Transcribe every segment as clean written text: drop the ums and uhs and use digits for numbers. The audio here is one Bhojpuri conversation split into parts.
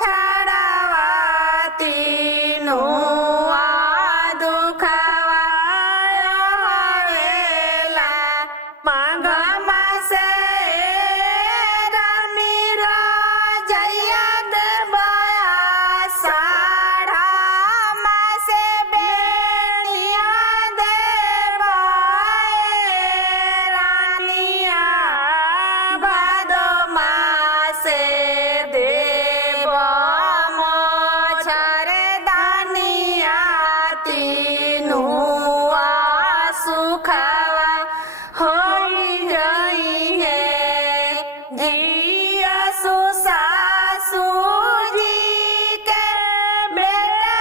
छड़ावाती नुआ दुखवाया हवेला माघ मासे रानी राजया देवया साढ़ा मासे बेणिया देवाए रानिया भादो मासे देव मोछरे दानिया तीनुआ सुखवा होई जई है जिया सासू जी के बेटा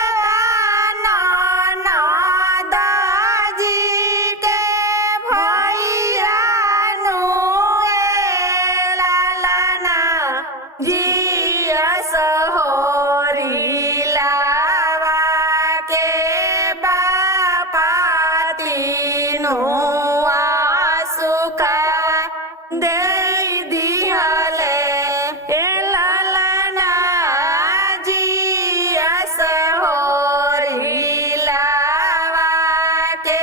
ननद जी के भैया नुए लालना जिया सहोरी लावा के बापा तीनुआ सुखा दे दिहले ए लालना जिया सहोरी लावा के